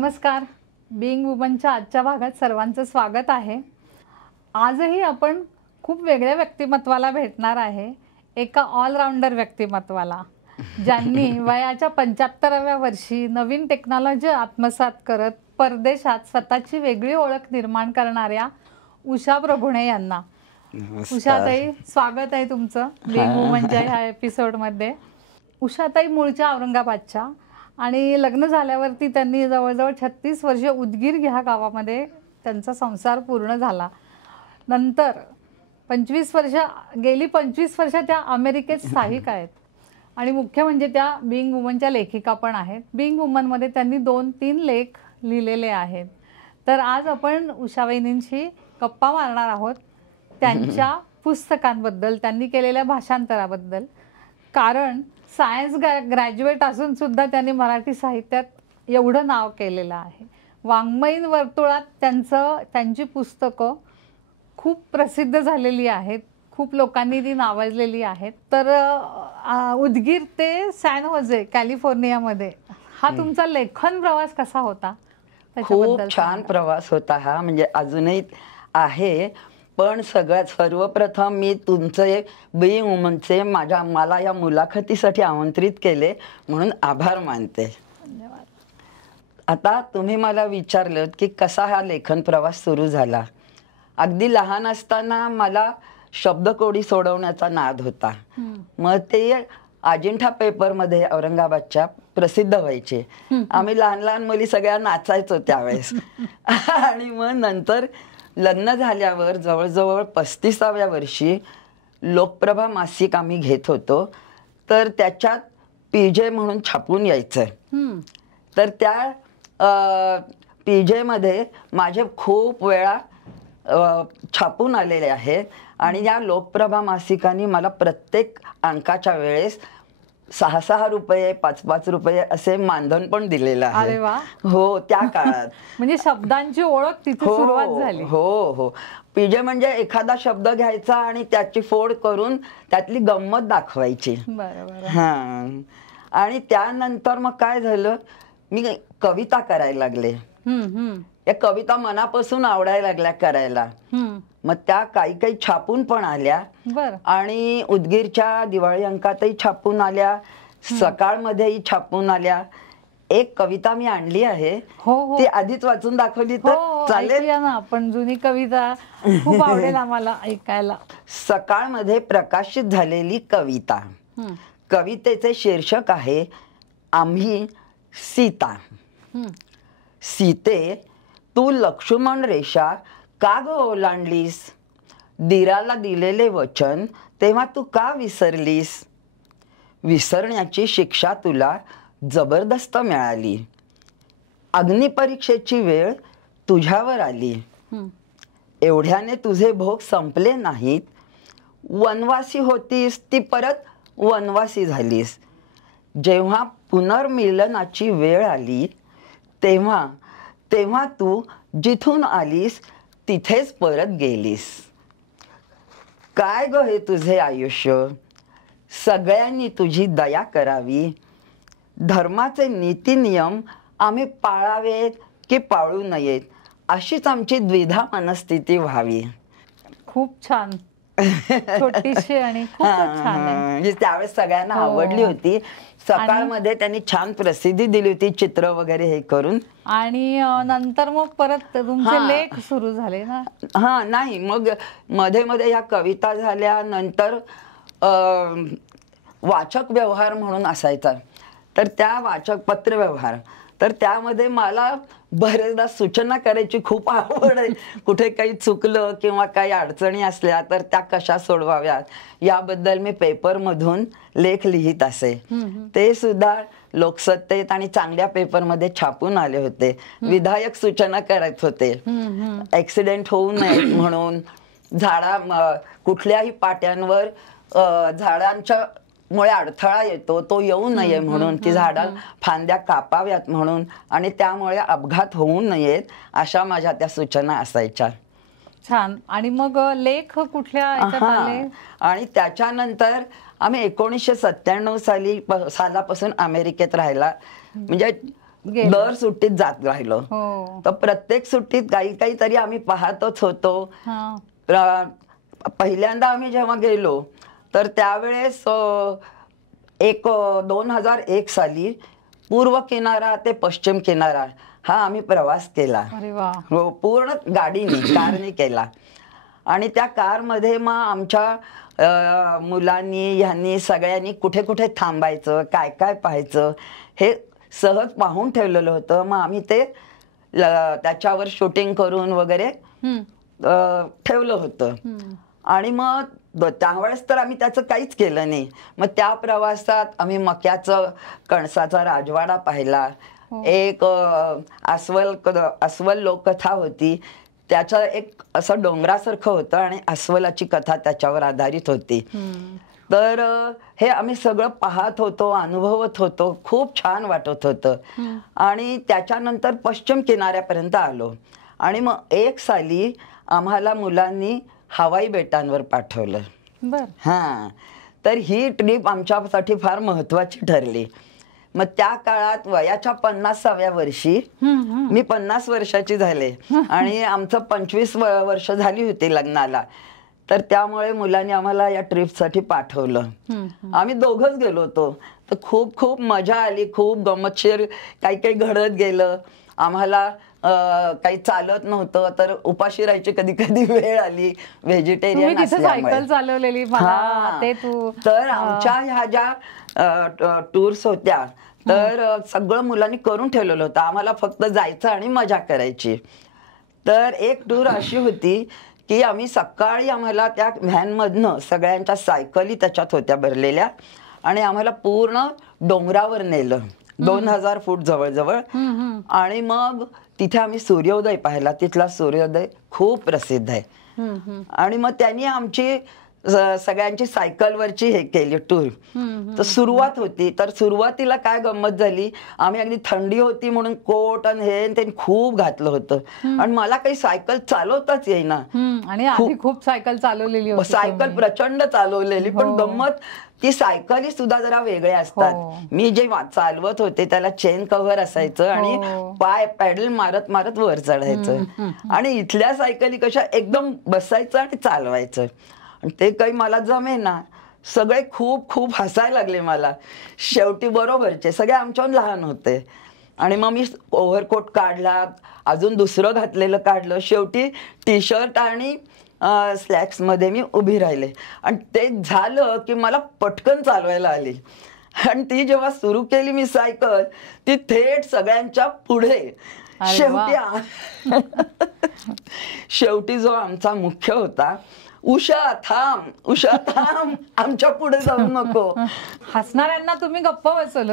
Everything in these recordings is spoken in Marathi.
नमस्कार. बीइंग वुमनच्या आजच्या भागात सर्वांचं स्वागत आहे. आजही आपण खूप वेगळ्या व्यक्तिमत्वाला भेटणार आहे, एका ऑलराऊंडर व्यक्तिमत्वाला, ज्यांनी वयाच्या 75व्या वर्षी नवीन टेक्नॉलॉजी आत्मसात करत परदेशात स्वतःची वेगळी ओळख निर्माण करणाऱ्या उषा प्रभुणे यांना. उषाताई, स्वागत आहे तुमचं बीइंग वुमनच्या ह्या एपिसोडमध्ये. उषाताई मूळच्या औरंगाबादच्या आणि लग्न झाल्यावरती त्यांनी जवळजवळ 36 वर्ष उदगीर ह्या गावामध्ये त्यांचा संसार पूर्ण झाला. नंतर 25 वर्ष त्या अमेरिकेत स्थायिक आहेत आणि मुख्य म्हणजे त्या बीइंग वुमनच्या लेखिका पण आहेत. बीइंग वुमनमध्ये त्यांनी 2-3 लेख लिहिलेले आहेत. तर आज आपण उषावहिनींशी गप्पा मारणार आहोत त्यांच्या पुस्तकांबद्दल, त्यांनी केलेल्या भाषांतराबद्दल. कारण सायन्स ग्रॅज्युएट असून सुद्धा त्यांनी मराठी साहित्यात एवढं नाव केलेलं आहे. वाङ्मयीन वर्तुळात त्यांची पुस्तकं खूप प्रसिद्ध झालेली आहेत, खूप लोकांनी ती नावाजलेली आहेत. तर उदगीर ते सॅन होजे कॅलिफोर्नियामध्ये हा तुमचा लेखन प्रवास कसा होता? खूप छान प्रवास होता हा, म्हणजे अजूनही आहे. पण सर्वप्रथम मी तुमचे बीइंग वुमनचे मला या मुलाखतीसाठी आमंत्रित केले म्हणून आभार मानते. धन्यवाद. आता तुम्ही मला विचारलं की कसा हा लेखन प्रवास सुरू झाला. अगदी लहान असताना मला शब्दकोडी सोडवण्याचा नाद होता. मग ते अजिंठा पेपरमध्ये औरंगाबादच्या प्रसिद्ध व्हायचे. आम्ही लहान लहान मुली सगळ्या नाचायचो त्यावेळेस. आणि मग नंतर लग्न झाल्यावर जवळजवळ 35व्या वर्षी लोकप्रभा मासिक आम्ही घेत होतो. तर त्याच्यात पीजे म्हणून छापून यायचं. तर त्या पीजेमध्ये माझे खूप वेळा छापून आलेले आहेत. आणि या लोकप्रभा मासिकाने मला प्रत्येक अंकाच्या वेळेस 6-6 रुपये 5-5 रुपये असे मानधन पण दिलेलं आहे. अरे वा. हो, त्या काळात. म्हणजे शब्दांची ओळख तिथे सुरुवात झाली. हो हो. पीजे म्हणजे एखादा शब्द घ्यायचा आणि त्याची फोड करून त्यातली गंमत दाखवायची. बरोबर. हा. आणि त्यानंतर मग काय झालं, मी कविता करायला लागले. या कविता मनापासून आवडायला लागल्या करायला. मग त्या काही छापून पण आल्या. आणि उदगीरच्या दिवाळी अंकातही छापून आल्या, सकाळमध्येही छापून आल्या. एक कविता मी आणली आहे, ती आधीच वाचून दाखवली तर चालेल ना? आपण जुनी कविता खूप आवडेल आम्हाला ऐकायला. सकाळमध्ये प्रकाशित झालेली कविता. कवितेचे शीर्षक आहे आम्ही सीता. सीते, तू लक्ष्मण रेषा का ग ओलांडलीस? दिराला दिलेले वचन तेव्हा तू का विसरलीस? विसरण्याची शिक्षा तुला जबरदस्त मिळाली. अग्निपरीक्षेची वेळ तुझ्यावर आली. एवढ्याने तुझे भोग संपले नाहीत. वनवासी होतीस ती परत वनवासी झालीस. जेव्हा पुनर्मिलनाची वेळ आली तेव्हा तू जिथून आलीस तिथेच परत गेलीस. काय ग हे तुझे आयुष्य? सगळ्यांनी तुझी दया करावी. धर्माचे नीती नियम आम्ही पाळावेत की पाळू नयेत अशीच आमची द्विधा मनस्थिती व्हावी. खूप छान. छोटीशी आणि खूपच छान आहे. त्यावेळेस सगळ्यांना आवडली होती. सकाळमध्ये त्यांनी छान प्रसिद्धी दिली होती, चित्र वगैरे हे करून. आणि नंतर मग परत तुमचे लेख सुरू झाले ना? हा, नाही, मग मध्ये मध्ये ह्या कविता झाल्या. नंतर वाचक व्यवहार म्हणून असायचा, तर त्या वाचक पत्र व्यवहार, तर त्यामध्ये मला बरेचदा सूचना करायची खूप आवड आहे. कुठे काही चुकलं किंवा काही अडचणी असल्या तर त्या कशा सोडवाव्यात याबद्दल मी पेपरमधून लेख लिहित असे. ते सुद्धा लोकसत्तेत आणि चांगल्या पेपरमध्ये छापून आले होते. विधायक सूचना करत होते. ऍक्सिडेंट होऊ नये म्हणून, कुठल्याही पाट्यांवर झाडांच्या मुळे अडथळा येतो तो येऊ नये म्हणून, ती झाडा फांद्या कापाव्यात म्हणून, आणि त्यामुळे अपघात होऊ नयेत अशा माझ्या त्या सूचना असायच्या. छान. आणि मग लेख कुठल्या आले? आणि त्याच्यानंतर आम्ही 1997 सालापासून अमेरिकेत राहायला, म्हणजे गेलं. दर सुट्टीत जात राहिलो. हो. तर प्रत्येक सुट्टीत काही तरी आम्ही पाहतच होतो. हा. पहिल्यांदा आम्ही जेव्हा गेलो तर त्यावेळेस 2001 साली पूर्व किनारा ते पश्चिम किनारा हा आम्ही प्रवास केला. अरे वा. हो, पूर्ण गाडीने कारने केला. आणि त्या कारमध्ये मग आमच्या मुलांनी ह्यांनी सगळ्यांनी कुठे कुठे थांबायचं, काय काय पाहायचं हे सहज पाहून ठेवलेलं होतं. मग आम्ही ते त्याच्यावर शूटिंग करून वगैरे ठेवलं होतं. आणि मग त्यावेळेस तर आम्ही त्याचं काहीच केलं नाही. मग त्या प्रवासात आम्ही मक्याचं कणसाचा राजवाडा पाहिला. एक अस्वल लोककथा होती. त्याचं एक असं डोंगरासारखं होतं आणि अस्वलाची कथा त्याच्यावर आधारित होती. तर हे आम्ही सगळं पाहत होतो, अनुभवत होतो. खूप छान वाटत होतं. आणि त्याच्यानंतर पश्चिम किनाऱ्यापर्यंत आलो. आणि मग 1 साली आम्हाला मुलांनी हवाई बेटांवर पाठवलं. हा, तर ही ट्रिप आमच्यासाठी फार महत्वाची ठरली. मग त्या काळात वयाच्या 50व्या वर्षी मी 50 वर्षाची झाले आणि आमचं 25 वर्ष झाली होती लग्नाला. तर त्यामुळे मुलांनी आम्हाला या ट्रिपसाठी पाठवलं. आम्ही दोघंच गेलो होतो. तर खूप खूप मजा आली. खूप गमतशीर काही काही घडत गेलं. आम्हाला काही चालत नव्हतं तर उपाशी राहायची कधी कधी वेळ आली व्हेजिटेरियन सायकल चालवलेली. तर आमच्या ह्या ज्या टूर्स होत्या तर सगळं मुलांनी करून ठेवलेलं होतं. आम्हाला फक्त जायचं आणि मजा करायची. तर एक टूर अशी होती की आम्ही सकाळी आम्हाला त्या व्हॅनमधनं सगळ्यांच्या सायकली त्याच्यात होत्या भरलेल्या आणि आम्हाला पूर्ण डोंगरावर नेलं 2000 फूट जवळजवळ. आणि मग तिथे आम्ही सूर्योदय पाहिला. तिथला सूर्योदय खूप प्रसिद्ध आहे. आणि मग त्यांनी आमची सगळ्यांची सायकलवरची हे केली टूर. तर सुरुवात होती. तर सुरुवातीला काय गंमत झाली, आम्ही अगदी थंडी होती म्हणून कोट आणि हे त्यांनी खूप घातलं होतं आणि मला काही सायकल चालवताच येईना. आणि खूप सायकल चालवलेली होती. सायकल प्रचंड चालवलेली. पण गंमत की सायकली सुद्धा जरा वेगळ्या असतात. मी जे चालवत होते त्याला चेन कव्हर असायचं आणि पाय पॅडल मारत मारत वर चढायचं. आणि इथल्या सायकली कशा एकदम बसायचं आणि चालवायचं. ते काही मला जमेना. सगळे खूप खूप हसायला लागले मला. शेवटी बरोबरचे सगळे आमच्याहून लहान होते. आणि मग मी ओव्हरकोट काढला, अजून दुसरं घातलेलं काढलं. शेवटी टी शर्ट आणि स्लॅक्स मध्ये मी उभी राहिले. आणि ते झालं की मला पटकन चालवायला आली. आणि ती जेव्हा सुरू केली मी सायकल, ती थेट सगळ्यांच्या पुढे. शेवटी जो आमचा मुख्य होता, उषा थांब आमच्या पुढे जाऊ नको. हसणाऱ्यांना तुम्ही गप्प बसवलं.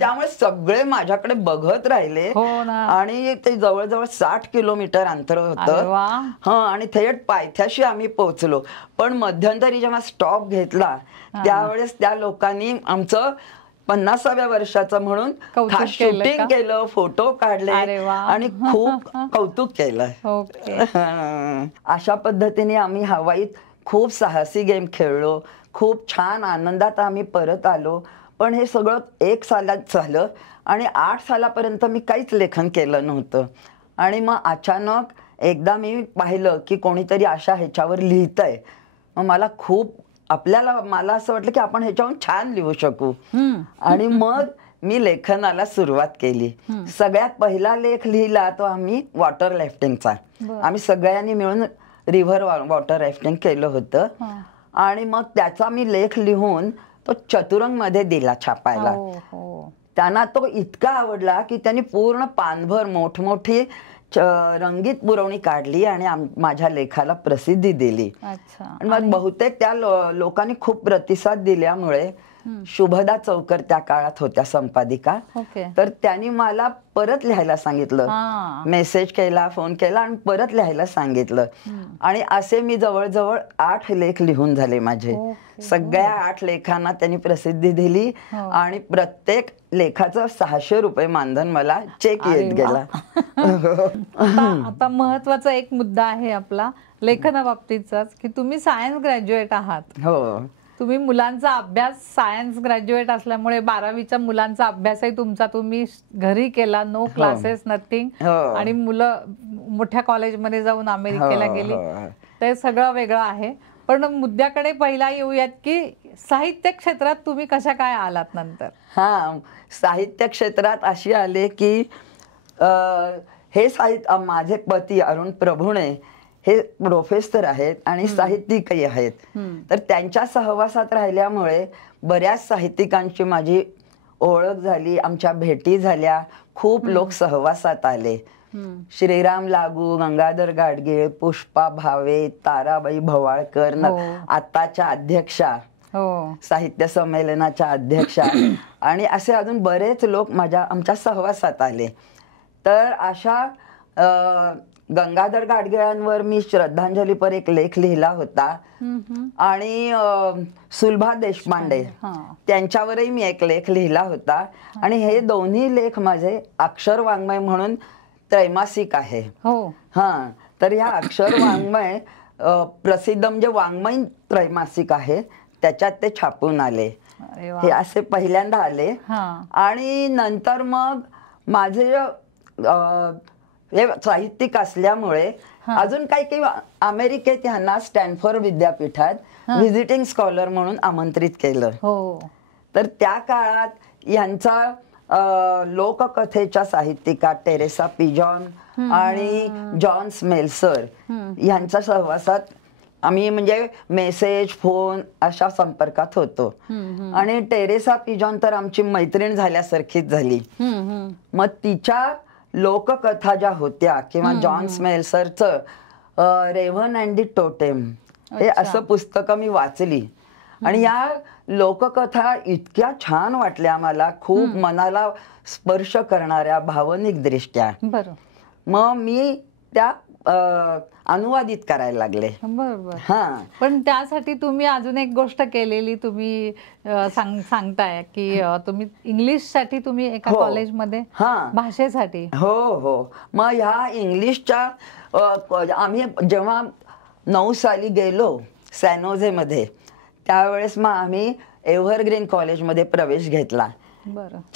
त्यामुळे सगळे माझ्याकडे बघत राहिले. आणि ते जवळजवळ 60 किलोमीटर अंतर होतं. आणि थेट पायथ्याशी आम्ही पोहोचलो. पण मध्यंतरी जेव्हा स्टॉप घेतला त्यावेळेस त्या लोकांनी आमचं 50व्या वर्षाचं म्हणून शूटिंग केलं, फोटो काढले आणि खूप कौतुक केलं. अशा पद्धतीने आम्ही हवाईत खूप साहसी गेम खेळलो. खूप छान आनंदात आम्ही परत आलो. पण हे सगळं 1 सालात झालं आणि 8 सालापर्यंत मी काहीच लेखन केलं नव्हतं. आणि मग अचानक एकदा मी पाहिलं की कोणीतरी अशा ह्याच्यावर लिहितंय. मग मला असं वाटलं की आपण ह्याच्यावर छान लिहू शकू. आणि मग मी लेखनाला सुरुवात केली. सगळ्यात पहिला लेख लिहिला तो आम्ही वॉटर राफ्टिंगचा. आम्ही सगळ्यांनी मिळून रिव्हर वॉटर राफ्टिंग केलं होतं. आणि मग त्याचा मी लेख लिहून तो चतुरंग मध्ये दिला छापायला. त्यांना तो इतका आवडला की त्यांनी पूर्ण पानभर मोठमोठी रंगीत पुरवणी काढली आणि माझ्या लेखाला प्रसिद्धी दिली. आणि मग बहुतेक त्या लोकांनी खूप प्रतिसाद दिल्यामुळे शुभदा चौकर त्या काळात होत्या संपादिका. तर त्यांनी मला परत लिहायला सांगितलं. मेसेज केला, फोन केला आणि परत लिहायला सांगितलं. आणि असे मी जवळजवळ 8 लेख लिहून झाले माझे. सगळ्या 8 लेखांना त्यांनी प्रसिद्धी दिली आणि प्रत्येक लेखाचं 600 रुपये मानधन मला चेक येत गेला. आता महत्वाचा एक मुद्दा आहे आपला लेखना बाबतीतचाच की तुम्ही सायन्स ग्रॅज्युएट आहात. हो. तुम्ही मुलांचा अभ्यास सायन्स ग्रॅज्युएट असल्यामुळे 12वीच्या मुलांचा अभ्यासही तुमचा तुम्ही घरी केला, नो क्लासेस नथिंग, आणि मुलं मोठ्या कॉलेजमध्ये जाऊन अमेरिकेला गेली, ते सगळं वेगळं आहे. पण मुद्द्याकडे पहिला येऊयात की साहित्य क्षेत्रात तुम्ही कशा काय आलात नंतर? हा, साहित्य क्षेत्रात अशी आले की हे साहित्य, माझे पती अरुण प्रभुणे हे प्रोफेसर आहेत आणि साहित्यिकही आहेत. तर त्यांच्या सहवासात राहिल्यामुळे बऱ्याच साहित्यिकांची माझी ओळख झाली, आमच्या भेटी झाल्या, खूप लोक सहवासात आले. श्रीराम लागू, गंगाधर गाडगीळ, पुष्पा भावे, ताराबाई भवाळकर, आताच्या अध्यक्षा, साहित्य संमेलनाच्या अध्यक्षा, आणि असे अजून बरेच लोक आमच्या सहवासात आले. तर अशा गंगाधर गाडगिळांवर मी श्रद्धांजलीपर एक लेख लिहिला होता, आणि सुलभा देशपांडे त्यांच्यावरही मी एक लेख लिहिला होता, आणि हे दोन्ही लेख माझे अक्षर वाङ्मय म्हणून त्रैमासिक आहे. हा, तर ह्या अक्षर वाङ्मय प्रसिद्ध म्हणजे वाङ्मय त्रैमासिक आहे, त्याच्यात ते छापून आले. हे असे पहिल्यांदा आले. आणि नंतर मग माझे हे साहित्यिक असल्यामुळे अजून काही काही अमेरिकेत ह्यांना स्टॅनफोर्ड विद्यापीठात व्हिजिटिंग स्कॉलर म्हणून आमंत्रित केलं. तर त्या काळात ह्यांचा लोककथेच्या साहित्यिका टेरेसा पिजॉन आणि जॉन स्मेल्सर यांच्या सहवासात आम्ही म्हणजे मेसेज, फोन अशा संपर्कात होतो. आणि टेरेसा पिजॉन तर आमची मैत्रीण झाल्यासारखीच झाली. मग तिच्या लोककथा ज्या होत्या, किंवा John स्मेल्सरचं Reverend and the totem हे असं पुस्तकं मी वाचली, आणि या लोककथा इतक्या छान वाटल्या मला, खूप मनाला स्पर्श करणाऱ्या भावनिक दृष्ट्या. मग मी त्या अनुवादित करायला लागले. बरोबर. पण त्यासाठी तुम्ही अजून एक गोष्ट केलेली, तुम्ही सांगताय की तुम्ही इंग्लिश साठी तुम्ही एका कॉलेजमध्ये भाषेसाठी. हो. मग ह्या इंग्लिशच्या आम्ही जेव्हा 9 साली गेलो सॅनोझे मध्ये, त्यावेळेस मग आम्ही एव्हरग्रीन कॉलेजमध्ये प्रवेश घेतला.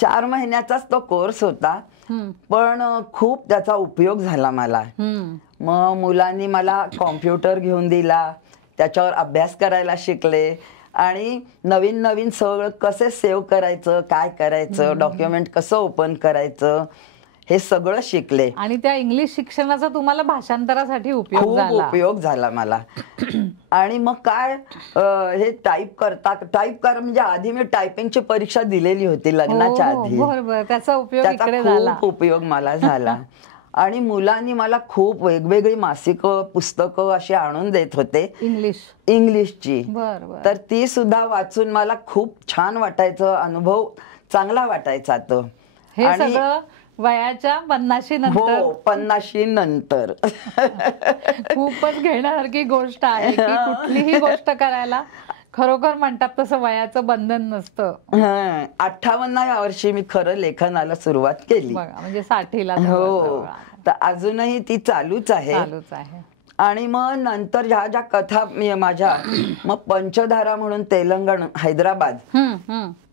4 महिन्याचाच तो कोर्स होता, पण खूप त्याचा उपयोग झाला मला. मग मुलांनी मला कॉम्प्युटर घेऊन दिला, त्याच्यावर अभ्यास करायला शिकले, आणि नवीन नवीन सगळं कसे सेव्ह करायचं, काय करायचं, डॉक्युमेंट कसं ओपन करायचं, हे सगळं शिकले. आणि त्या इंग्लिश शिक्षणाचा तुम्हाला भाषांतरासाठी उपयोग झाला मला. आणि मग काय हे टाईप म्हणजे आधी मी टायपिंगची परीक्षा दिलेली होती लग्नाच्या आधी. त्याचा खूप उपयोग मला झाला. आणि मुलांनी मला खूप वेगवेगळी मासिकं, पुस्तकं अशी आणून देत होते इंग्लिशची. तर ती सुद्धा वाचून मला खूप छान वाटायचं, अनुभव चांगला वाटायचा तो. हे सगळं वयाच्या 50 नंतर. 50 नंतर. खूपच घेण्यासारखी गोष्ट आहे की कुठलीही गोष्ट करायला खरोखर म्हणतात तसं वयाचं बंधन नसतं. 58व्या वर्षी मी खरं लेखनाला सुरुवात केली, म्हणजे 60ला. तर अजूनही ती चालूच आहे. आणि मग नंतर ह्या ज्या कथा माझ्या, मग पंचधारा म्हणून तेलंगण, हैदराबाद,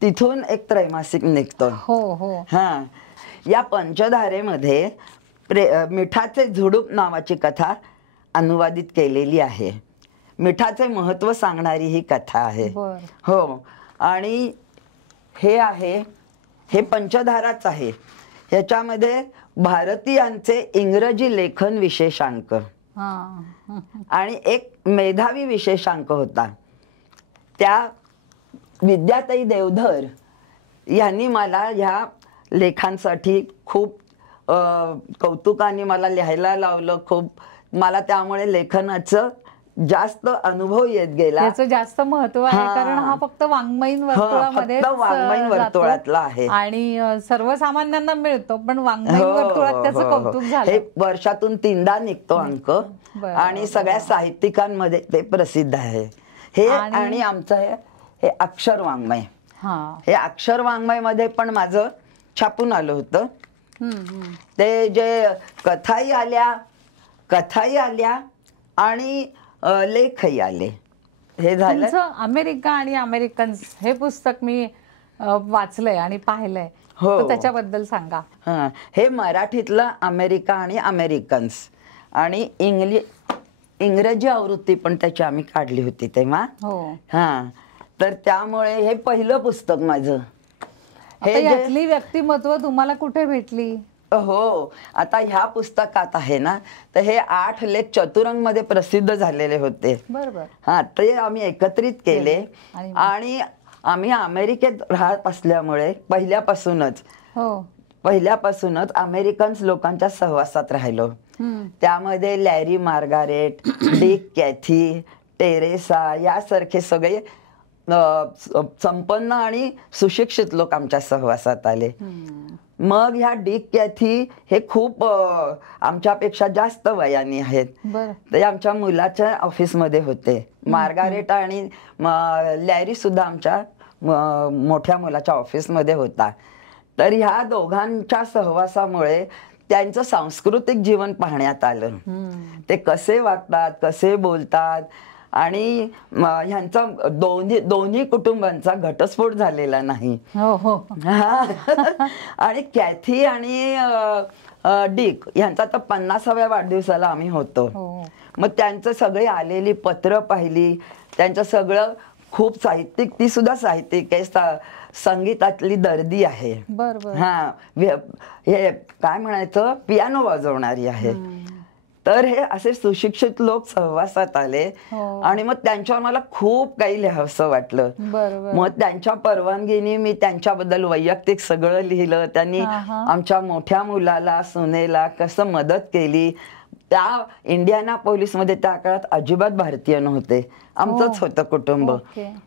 तिथून एक त्रैमासिक निघतो. या पंचधारेमध्ये मिठाचे झुडूप नावाची कथा अनुवादित केलेली आहे. मिठाचे महत्व सांगणारी ही कथा आहे. आणि हे पंचधाराच आहे. ह्याच्यामध्ये भारतीयांचे इंग्रजी लेखन विशेषांक आणि एक मेधावी विशेषांक होता. त्या विद्याताई देवधर यांनी मला ह्या लेखांसाठी खूप कौतुकाने मला लिहायला लावलं. खूप मला त्यामुळे लेखनाचं जास्त अनुभव येत गेला. त्याचं जास्त महत्व आहे, कारण हा फक्त वाङ्मयीन वर्तुळातला आहे आणि सर्वसामान्यांना मिळतो, पण वाङ्मयीन वर्तुळात त्याचं कौतुक झालं. हे वर्षातून 3दा निघतो अंक, आणि सगळ्या साहित्यिकांमध्ये ते प्रसिद्ध आहे. हे आणि आमचं हे अक्षर वाङ्मय, हे अक्षर वाङ्मय मध्ये पण माझं छापून आलं होतं. ते जे कथाही आल्या आणि लेखही आले. हे झालं. तुमचं अमेरिका आणि अमेरिकन्स हे पुस्तक मी वाचलंय आणि पाहिलंय. हो. तर त्याच्याबद्दल सांगा. हे मराठीतलं अमेरिका आणि अमेरिकन्स आणि इंग्रजी आवृत्ती पण त्याची आम्ही काढली होती तेव्हा. तर त्यामुळे हे पहिलं पुस्तक माझं. हे यातली व्यक्तिमत्व तुम्हाला कुठे भेटली? हो, आता ह्या पुस्तकात आहे ना, तर हे 8 लेख चतुरंग मध्ये प्रसिद्ध झालेले होते. बरोबर. ते आम्ही एकत्रित केले आणि आम्ही अमेरिकेत राहत असल्यामुळे पहिल्यापासूनच अमेरिकन्स लोकांच्या सहवासात राहिलो. त्यामध्ये लॅरी मार्गारेट, डिक कॅथी, टेरेसा यासारखे सगळे संपन्न आणि सुशिक्षित लोक आमच्या सहवासात आले. मग ह्या डिक कॅथी हे खूप आमच्यापेक्षा जास्त वयाने आहेत. ते आमच्या मुलाच्या ऑफिसमध्ये होते. मार्गारेट आणि लॅरी सुद्धा आमच्या मोठ्या मुलाच्या ऑफिसमध्ये होता. तर ह्या दोघांच्या सहवासामुळे त्यांचं सांस्कृतिक जीवन पाहण्यात आलं. ते कसे वागतात, कसे बोलतात आणि ह्यांचा दोन्ही कुटुंबांचा घटस्फोट झालेला नाही. आणि कॅथी आणि डिक यांचा तर 50व्या वाढदिवसाला आम्ही होतो. मग त्यांचं सगळे आलेली पत्र पाहिली. त्यांचं सगळं खूप साहित्यिक, ती सुद्धा साहित्यिक आहे, संगीतातली दर्दी आहे. हे काय म्हणायचं, पियानो वाजवणारी आहे. तर हे असे सुशिक्षित लोक सहवासात आले आणि मग त्यांच्यावर मला खूप काही लिहावंसं वाटलं. मग त्यांच्या परवानगीने मी त्यांच्याबद्दल वैयक्तिक सगळं लिहिलं. त्यांनी आमच्या मोठ्या मुलाला, सुनेला कसं मदत केली. त्या इंडियाना पोलीसमध्ये त्या काळात अजिबात भारतीय नव्हते, आमचंच होतं कुटुंब.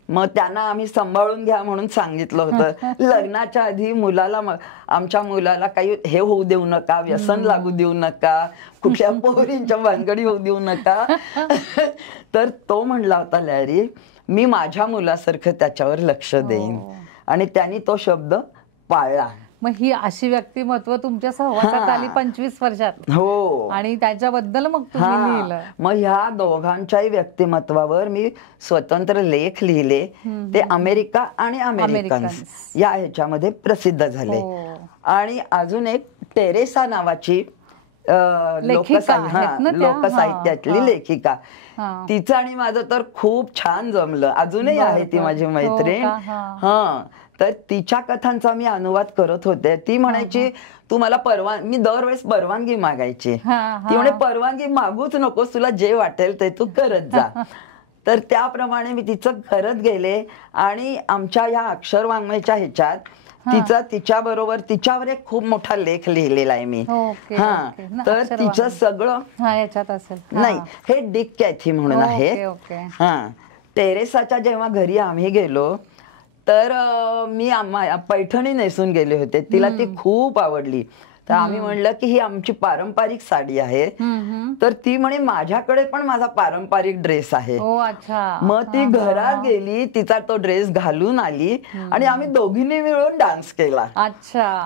मग त्यांना आम्ही सांभाळून घ्या म्हणून सांगितलं होतं. लग्नाच्या आधी आमच्या मुलाला काही हे होऊ देऊ नका, व्यसन लागू देऊ नका, कुठल्या पोरींच्या भानगडी होऊ देऊ नका. तर तो म्हणला होता लॅरी, मी माझ्या मुलासारखं त्याच्यावर लक्ष देईन. आणि त्यांनी तो शब्द पाळला. मग ही अशी व्यक्तिमत्व तुमच्या सहवासात आली 25 वर्षात. हो. आणि त्याच्याबद्दल मग तुम्ही लिहिलं. मग ह्या दोघांच्याही व्यक्तिमत्वावर मी स्वतंत्र लेख लिहिले. ते अमेरिका आणि अमेरिकन्स या ह्याच्यामध्ये प्रसिद्ध झाले. आणि अजून एक टेरेसा नावाची लोकसाहित्यातली लेखिका, तिचं आणि माझं तर खूप छान जमलं. अजूनही आहे ती माझी मैत्रीण. तर तिच्या कथांचा मी अनुवाद करत होते. ती म्हणायची, तू मला मी दरवेळेस परवानगी मागायची. ती म्हणे, परवानगी मागूच नकोस, तुला जे वाटेल ते तू करत जा. तर त्याप्रमाणे मी तिचं करत गेले. आणि आमच्या ह्या अक्षर वाङ्मयाच्या ह्याच्यात तिच्यावर एक खूप मोठा लेख लिहिलेला आहे मी. तर तिचं सगळं ह्याच्यात असेल. नाही, हे डिक कॅथी म्हणून आहे. टेरेसाच्या जेव्हा घरी आम्ही गेलो तर मी पैठणी नेसून गेले होते. तिला ती खूप आवडली. तर आम्ही म्हणलं की ही आमची पारंपरिक साडी आहे. तर ती म्हणे, माझ्याकडे पण माझा पारंपरिक ड्रेस आहे. मग ती घरात गेली, तिचा तो ड्रेस घालून आली आणि आम्ही दोघींनी मिळून डान्स केला.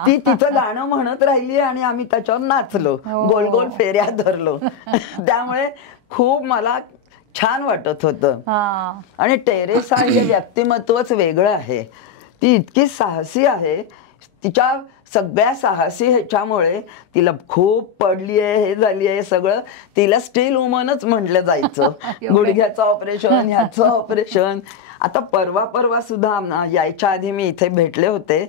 ती तिचं गाणं म्हणत राहिली आणि आम्ही त्याच्यावर नाचलो, गोल गोल फेऱ्या धरलो. त्यामुळे खूप मला छान वाटत होतं. आणि टेरेसा हे व्यक्तिमत्वच वेगळं आहे. ती इतकी साहसी आहे. तिच्या सगळ्या साहसी ह्याच्यामुळे तिला खूप पडली आहे, हे झाली आहे सगळं. तिला स्टील वुमनच म्हटलं जायचं. गुडघ्याचं ऑपरेशन, ह्याचं ऑपरेशन. आता परवा सुद्धा यायच्या आधी मी इथे भेटले होते.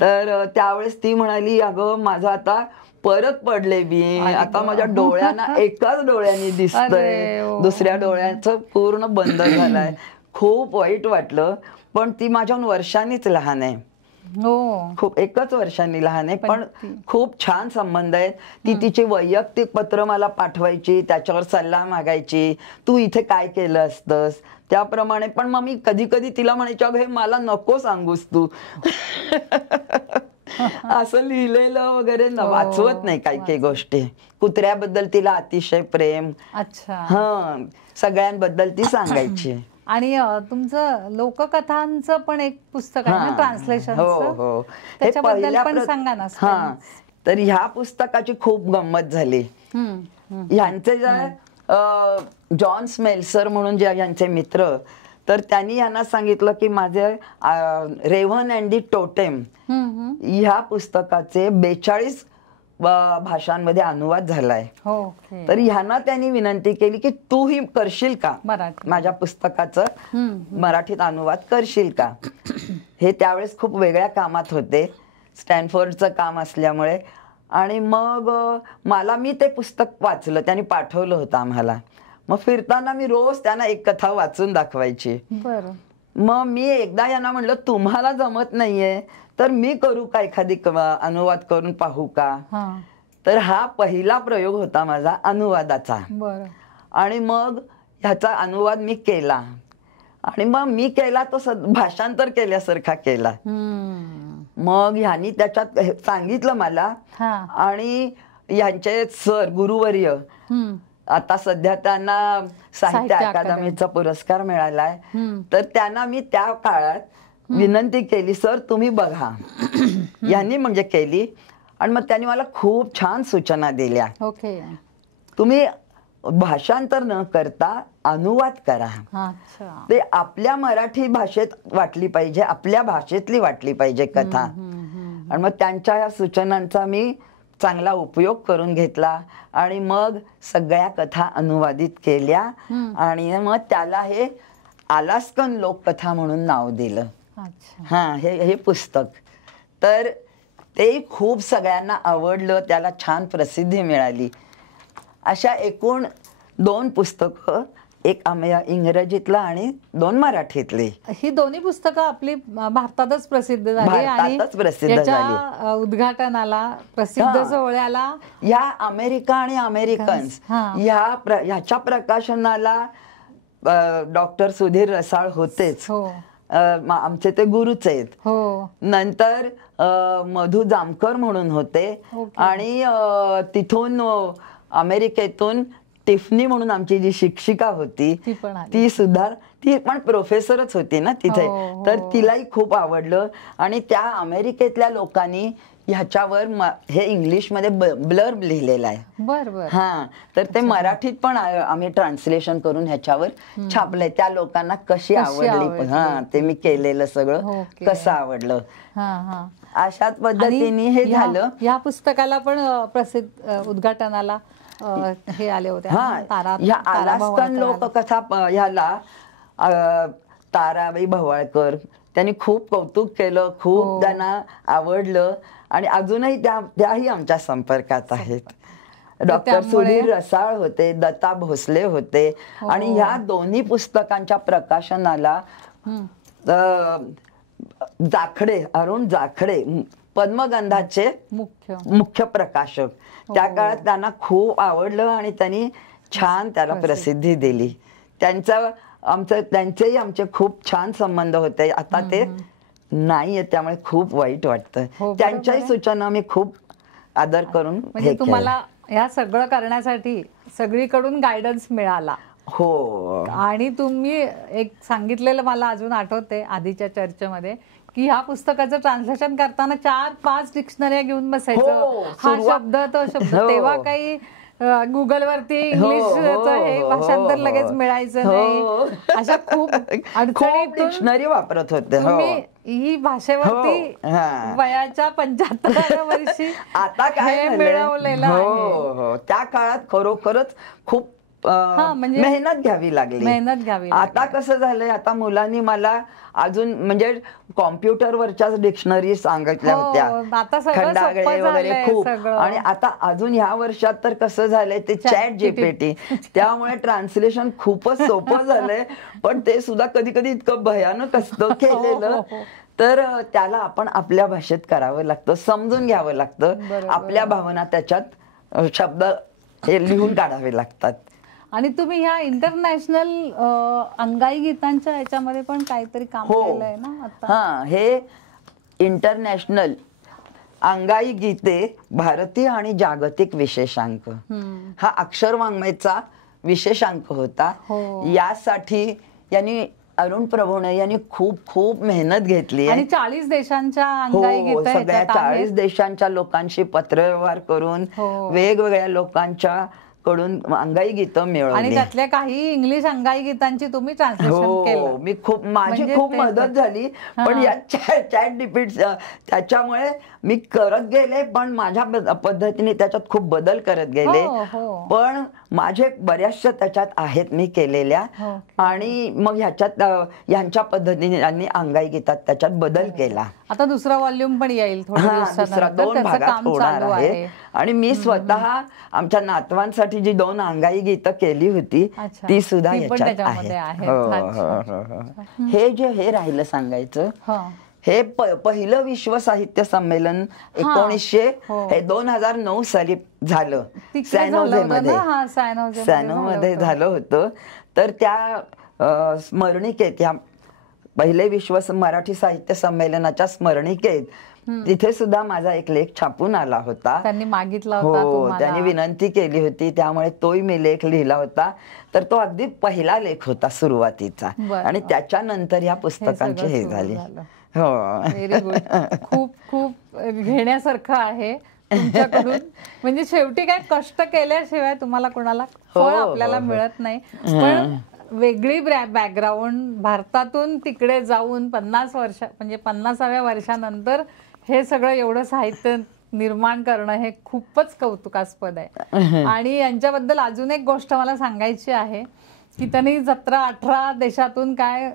तर त्यावेळेस ती म्हणाली, अगं माझं आता परत पडले मी, आता माझ्या डोळ्यांना एकाच डोळ्याने दिसतंय, दुसऱ्या डोळ्याचं पूर्ण बंद झालाय. खूप वाईट वाटलं. पण ती माझ्याहून वर्षांनीच लहान आहे. खूप 1च वर्षांनी लहान आहे. पण खूप छान संबंध आहेत. ती तिचे वैयक्तिक पत्र मला पाठवायची, त्याच्यावर सल्ला मागायची, तू इथे काय केलं असतंस त्याप्रमाणे. पण मग मी कधी कधी तिला म्हणायची, अगं हे मला नको सांगूस तू. असं लिहिलेलं वगैरे वाचवत नाही काही गोष्टी. कुत्र्याबद्दल तिला अतिशय प्रेम. सगळ्यांबद्दल ती सांगायची. आणि तुमचं लोककथांचं पण एक पुस्तक आहे ना, ट्रान्सलेशन. हो, त्याच्याबद्दल पण सांगा ना. तर ह्या पुस्तकाची खूप गंमत झाली. ह्यांचे जॉन स्मेल्सर म्हणून जे यांचे मित्र, तर त्यांनी यांना सांगितलं की माझे रेव्हन अँड दी टोटेम ह्या पुस्तकाचे 42 भाषांमध्ये अनुवाद झालाय. तर ह्यांना त्यांनी विनंती केली की तू ही करशील का, माझ्या पुस्तकाचं मराठीत अनुवाद करशील का. हे त्यावेळेस खूप वेगळ्या कामात होते, स्टॅनफोर्डचं काम असल्यामुळे. आणि मग मी ते पुस्तक वाचलं, त्यांनी पाठवलं होतं आम्हाला. मग फिरताना मी रोज त्यांना एक कथा वाचून दाखवायची. मग मी एकदा यांना म्हणलं तुम्हाला जमत नाहीये तर मी करू का, एखादी अनुवाद करून पाहू का. तर हा पहिला प्रयोग होता माझा अनुवादाचा. आणि मग ह्याचा अनुवाद मी केला आणि मग मी केला तो भाषांतर केल्यासारखा केला. मग ह्यांनी त्याच्यात सांगितलं मला. आणि यांचे सर गुरुवर्य, आता सध्या त्यांना साहित्य अकादमीचा पुरस्कार मिळालाय, तर त्यांना मी त्या काळात विनंती केली, सर तुम्ही बघा. यांनी म्हणजे केली. आणि मग त्यांनी मला खूप छान सूचना दिल्या. तुम्ही भाषांतर न करता अनुवाद करा. ते आपल्या मराठी भाषेत वाटली पाहिजे, आपल्या भाषेतली वाटली पाहिजे कथा. आणि मग त्यांच्या या सूचनांचा मी चांगला उपयोग करून घेतला आणि मग सगळ्या कथा अनुवादित केल्या. आणि मग त्याला हे अलास्कन लोककथा म्हणून नाव दिलं. हे पुस्तक. तर ते खूप सगळ्यांना आवडलं, त्याला छान प्रसिद्धी मिळाली. अशा एकूण 2 पुस्तकं, एक इंग्रजीतला आणि 2 मराठीतली. ही दोन्ही पुस्तकं आपली भारतातच प्रसिद्ध झाली आणि याच्या उद्घाटनाला, प्रसिद्ध सोहळ्याला या अमेरिका आणि अमेरिकन्स ह्याच्या प्रकाशनाला डॉक्टर सुधीर रसाळ होतेच. आमचे ते गुरुच आहेत. नंतर मधु जामकर म्हणून होते. आणि तिथून अमेरिकेतून टिफनी म्हणून आमची जी शिक्षिका होती ती पण प्रोफेसरच होती ना तिथे. तर तिलाही खूप आवडलं. आणि त्या अमेरिकेतल्या लोकांनी ह्याच्यावर हे इंग्लिश मध्ये ब्लर्ब लिहिलेलं आहे. तर ते मराठीत पण आम्ही ट्रान्सलेशन करून ह्याच्यावर छापलंय. त्या लोकांना कशी आवडली, ते मी केलेलं सगळं कसं आवडलं. अशाच पद्धतीने हे झालं. या पुस्तकाला पण प्रसिद्ध उद्घाटनाला हे आले होते. ह्या अलास्कन लोककथा ह्याला ताराबाई भवाळकर त्यांनी खूप कौतुक केलं, खूप त्यांना आवडलं. आणि अजूनही त्याही आमच्या संपर्कात आहेत. डॉक्टर सुधीर रसाळ होते, दत्ता भोसले होते. आणि ह्या दोन्ही पुस्तकांच्या प्रकाशनाला जाखडे, अरुण जाखडे, पद्मगंधाचे मुख्य प्रकाशक, त्या काळात त्यांना खूप आवडलं आणि त्यांनी छान त्याला प्रसिद्धी दिली. त्यांचेही आमचे खूप छान संबंध होते. आता ते नाहीये, त्यामुळे खूप वाईट वाटतं. त्यांच्याही सूचना मी खूप आदर करून तुम्हाला ह्या सगळं करण्यासाठी सगळीकडून गायडन्स मिळाला. आणि तुम्ही एक सांगितलेलं मला अजून आठवते आधीच्या चर्चेमध्ये की ह्या पुस्तकाचं ट्रान्सलेशन करताना 4-5 डिक्शनऱ्या घेऊन बसायचं. हा शब्द तो शब्द. तेव्हा काही गुगलवरती इंग्लिशचं हे भाषांतर लगेच मिळायचं नाही. अशा खूप डिक्शनरी वापरत होते. ही भाषेवरती वयाच्या 75व्या वर्षी आता काय मिळवलेलं आहे. त्या काळात खरोखरच खूप मेहनत घ्यावी लागली. आता कसं झालंय, आता मुलांनी मला अजून म्हणजे कॉम्प्युटरवरच्या डिक्शनरी सांगितल्या होत्या, खंडागळे वगैरे खूप. आणि आता अजून ह्या वर्षात तर कसं झालंय ते चॅट जीपीटी, त्यामुळे ट्रान्सलेशन खूपच सोपं झालंय. पण ते सुद्धा कधी कधी इतकं भयानक असतं केलेलं. तर त्याला आपण आपल्या भाषेत करावं लागतं, समजून घ्यावं लागतं. आपल्या भावना त्याच्यात शब्द हे लिहून काढावे लागतात. आणि तुम्ही ह्या इंटरनॅशनल अंगाई गीतांच्या ह्याच्यामध्ये पण काहीतरी काम केलंय ना आता. हे इंटरनॅशनल अंगाई गीते भारतीय आणि जागतिक विशेषांक हा अक्षरवाङ्मयचा विशेषांक होता. यासाठी यांनी अरुण प्रभूणे यांनी खूप खूप मेहनत घेतली आणि 40 देशांच्या अंगाई गीतं सगळ्या 40 देशांच्या लोकांशी पत्रव्यवहार करून वेगवेगळ्या लोकांच्या कडून अंगाई गीतं आणि मिळवली. त्यातल्या काही इंग्लिश अंगाई गीतांची तुम्ही ट्रान्सलेशन केलं. हो, मी माझी म्हणजे खूप मदत झाली. पण या चॅट जीपीटी त्याच्यामुळे मी करत गेले, पण माझ्या पद्धतीने त्याच्यात खूप बदल करत गेले. पण माझे बऱ्याचशा त्याच्यात आहेत मी केलेल्या. आणि मग ह्यांच्या पद्धतीने यांनी अंगाई गीतात त्याच्यात बदल केला. आता दुसरा वॉल्यूम पण येईल दुसरा 2 भागात होणार आहे. आणि मी स्वतः आमच्या नातवांसाठी जी 2 अंगाई गीतं केली होती ती सुद्धा याच्यात आहे. हे राहिलं सांगायचं, हे पहिलं विश्व साहित्य संमेलन 2009 साली झालं सॅनोमध्ये झालं होतं. तर त्या स्मरणिकेत, या पहिले विश्व मराठी साहित्य संमेलनाच्या स्मरणिकेत तिथे सुद्धा माझा एक लेख छापून आला होता. त्यांनी मागितला होता. हो, त्यांनी विनंती केली होती, त्यामुळे तोही मी लेख लिहिला होता. तर तो अगदी पहिला लेख होता सुरुवातीचा. आणि त्याच्यानंतर या पुस्तकांची हे झाली. हो, व्हेरी गुड. खूप खूप घेण्यासारखं आहे तुमच्याकडून. म्हणजे शेवटी काय कष्ट केल्याशिवाय तुम्हाला कोणाला फळ आपल्याला मिळत नाही. पण वेगळी बॅकग्राऊंड, भारतातून तिकडे जाऊन 50 वर्ष म्हणजे 50व्या वर्षानंतर हे सगळं एवढं साहित्य निर्माण करणं हे खूपच कौतुकास्पद आहे. आणि यांच्याबद्दल अजून एक गोष्ट मला सांगायची आहे की त्यांनी 17-18 देशातून काय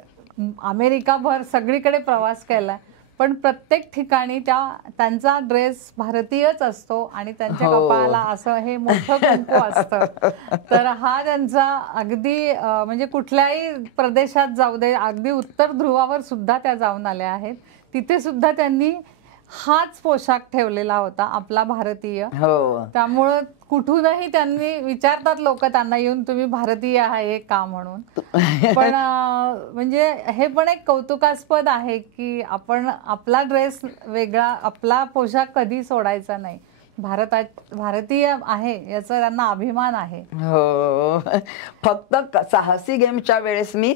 अमेरिकाभर सगळीकडे प्रवास केला. पण प्रत्येक ठिकाणी त्यांचा ड्रेस भारतीयच असतो आणि त्यांच्या कपाळाला असं हे मोठं कुंकू असतं. तर हा त्यांचा अगदी म्हणजे कुठल्याही प्रदेशात जाऊ दे, अगदी उत्तर ध्रुवावर सुद्धा त्या जाऊन आल्या आहेत. तिथे सुद्धा त्यांनी हाच पोशाख ठेवलेला होता आपला भारतीय. त्यामुळं कुठूनही त्यांनी विचारतात लोक त्यांना येऊन, तुम्ही भारतीय आहे का म्हणून. पण म्हणजे हे पण एक कौतुकास्पद आहे की आपण आपला ड्रेस वेगळा, आपला पोशाख कधी सोडायचा नाही. भारतीय आहे याचा त्यांना अभिमान आहे. हो, फक्त साहसी गेमच्या वेळेस मी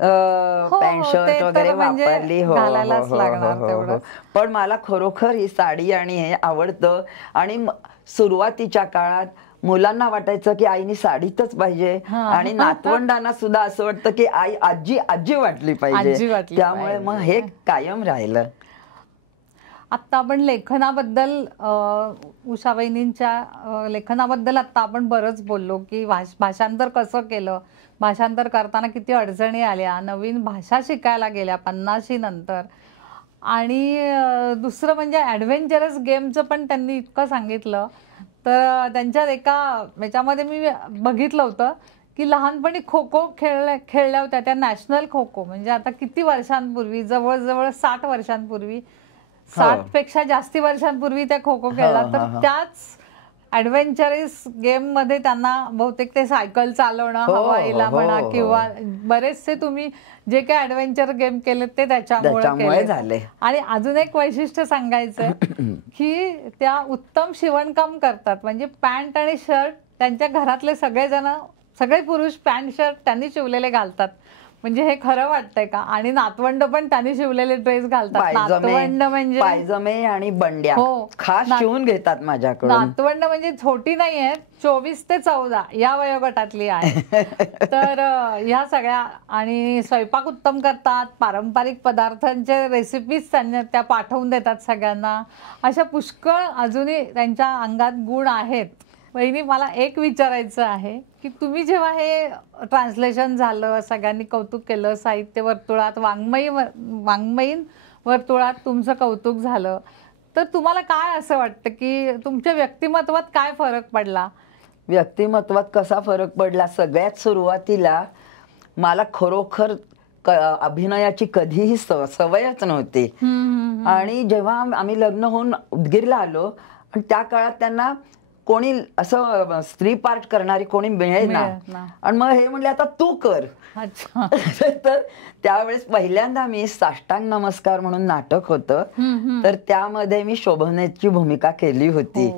पॅन्ट शर्ट वगैरे वापरली. हो, पण मला खरोखर ही साडी आणि हे आवडतं. आणि सुरुवातीच्या काळात मुलांना वाटायचं की आईनी साडीतच पाहिजे, आणि नातवंडांना सुद्धा असं वाटतं की आजी वाटली पाहिजे. त्यामुळे मग हे कायम राहिलं. आता आपण लेखनाबद्दल, उषावहिनींच्या लेखनाबद्दल आता आपण बरंच बोललो की भाषांतर कसं केलं, भाषांतर करताना किती अडचणी आल्या, नवीन भाषा शिकायला गेल्या 50शी नंतर. आणि दुसरं म्हणजे ॲडव्हेंचरस गेमचं पण त्यांनी इतकं सांगितलं. तर त्यांच्यात एका ह्याच्यामध्ये मी बघितलं होतं की लहानपणी खो खो खेळल्या होत्या त्या, नॅशनल खो खो. म्हणजे आता किती वर्षांपूर्वी, जवळजवळ 60 वर्षांपूर्वी, 60 पेक्षा जास्ती वर्षांपूर्वी त्या खो खो खेळला. तर त्याच ॲडव्हेंचरस गेम मध्ये त्यांना बहुतेक ते सायकल चालवणं, हवाईला म्हणा, किंवा बरेचसे तुम्ही जे काही ॲडव्हेंचर गेम केले ते त्याच्यामुळे झाले. आणि अजून एक वैशिष्ट्य सांगायचंय की त्या उत्तम शिवणकाम करतात. म्हणजे पॅन्ट आणि शर्ट त्यांच्या घरातले सगळे पुरुष पॅन्ट शर्ट त्यांनी शिवलेले घालतात. म्हणजे हे खरं वाटतंय का? आणि नातवंड पण त्यांनी शिवलेले ड्रेस घालतात. नातवंड म्हणजे पायजमे आणि बंड्या खास शिवून घेतात माझ्याकडून. नातवंड म्हणजे छोटी नाही आहेत, 24 ते 14 या वयोगटातली आहे. तर ह्या सगळ्या, आणि स्वयंपाक उत्तम करतात, पारंपरिक पदार्थांचे रेसिपीज त्या पाठवून देतात सगळ्यांना. अशा पुष्कळ अजूनही त्यांच्या अंगात गुण आहेत. वहिनी, मला एक विचारायचं आहे की तुम्ही जेव्हा हे ट्रान्सलेशन झालं, सगळ्यांनी कौतुक केलं, साहित्य वर्तुळात, वाङ्मयीन वर्तुळात तुमचं कौतुक झालं, तर तुम्हाला काय असं वाटतं की तुमच्या व्यक्तिमत्वात काय फरक पडला? व्यक्तिमत्वात कसा फरक पडला? सगळ्यात सुरुवातीला मला खरोखर अभिनयाची कधीही सवयच नव्हती. आणि जेव्हा आम्ही लग्न होऊन उदगीरला आलो, आणि त्या काळात त्यांना कोणी असं स्त्री पार्ट करणारी कोणी मिळेल ना. आणि मग हे म्हणले आता तू कर. तर त्यावेळेस पहिल्यांदा मी साष्टांग नमस्कार म्हणून नाटक होतं, तर त्यामध्ये मी शोभनेची भूमिका केली होती.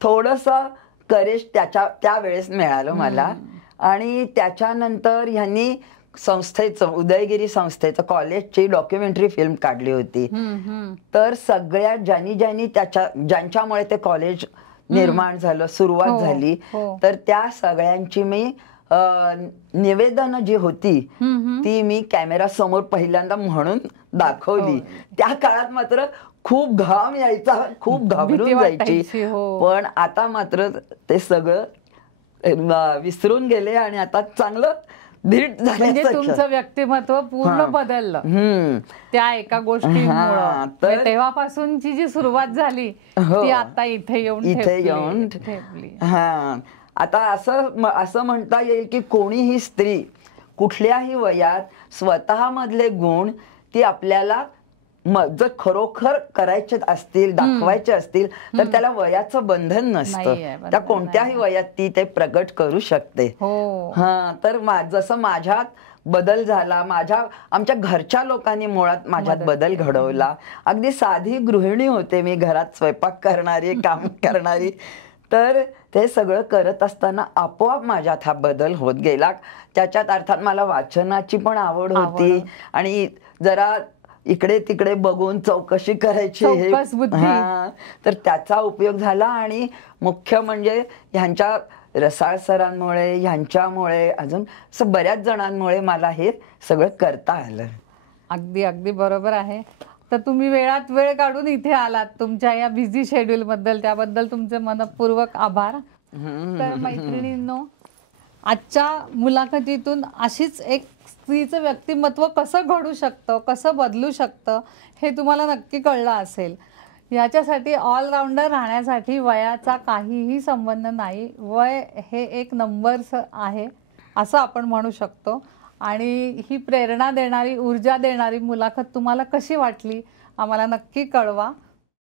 थोडस करेज त्यावेळेस मिळालं मला. आणि त्याच्यानंतर ह्यांनी उदयगिरी संस्थेचं कॉलेजची डॉक्युमेंटरी फिल्म काढली होती. तर सगळ्या ज्यांच्यामुळे ते कॉलेज निर्माण झालं, सुरुवात हो, झाली, हो. तर त्या सगळ्यांची मी निवेदन जी होती ती मी कॅमेरा समोर पहिल्यांदा म्हणून दाखवली. त्या काळात मात्र खूप घाम यायचा, खूप भीती घाबरून वाटायची, जायची. हो. पण आता मात्र ते सगळं विसरून गेले आणि आता चांगलं धीट म्हणजे झालं. तुमचं व्यक्तिमत्व पूर्ण बदललं त्या एका हा, गोष्टीमुळं. तर तेव्हापासूनची जी सुरुवात झाली ती आता इथे येऊन ठेपली. हा, आता असं म्हणता येईल की कोणीही स्त्री कुठल्याही वयात स्वतः मधले गुण ती आपल्याला जर खरोखर करायचे असतील, दाखवायचे असतील, तर त्याला वयाचं बंधन नसतं. त्या कोणत्याही वयात ती ते प्रगट करू शकते. हा, तर जसं माझ्यात बदल झाला, आमच्या घरच्या लोकांनी मुळात माझ्यात बदल घडवला. अगदी साधी गृहिणी होते मी, घरात स्वयंपाक करणारी, काम करणारी. तर ते सगळं करत असताना आपोआप माझ्यात हा बदल होत गेला. त्याच्यात अर्थात मला वाचनाची पण आवड होती आणि जरा इकडे तिकडे बघून चौकशी करायची, तर त्याचा उपयोग झाला. आणि मुख्य म्हणजे ह्यांच्या रसाळ सरांमुळे, ह्यांच्यामुळे, अजून असं बऱ्याच जणांमुळे मला हे सगळं करता आलं. अगदी अगदी बरोबर आहे. तर तुम्ही वेळात वेळ काढून इथे आलात तुमच्या या बिझी शेड्यूल बद्दल, त्याबद्दल तुमचे मनपूर्वक आभार. तर मैत्रिणींनो, आजच्या मुलाखतीतून अशीच एक स्त्रीचं व्यक्तिमत्व कसं घडू शकतं, कसं बदलू शकतं हे तुम्हाला नक्की कळलं असेल. याच्यासाठी ऑलराऊंडर राहण्यासाठी वयाचा काहीही संबंध नाही. वय हे एक नंबर आहे असं आपण म्हणू शकतो. आणि ही प्रेरणा देणारी, ऊर्जा देणारी मुलाखत तुम्हाला कशी वाटली आम्हाला नक्की कळवा.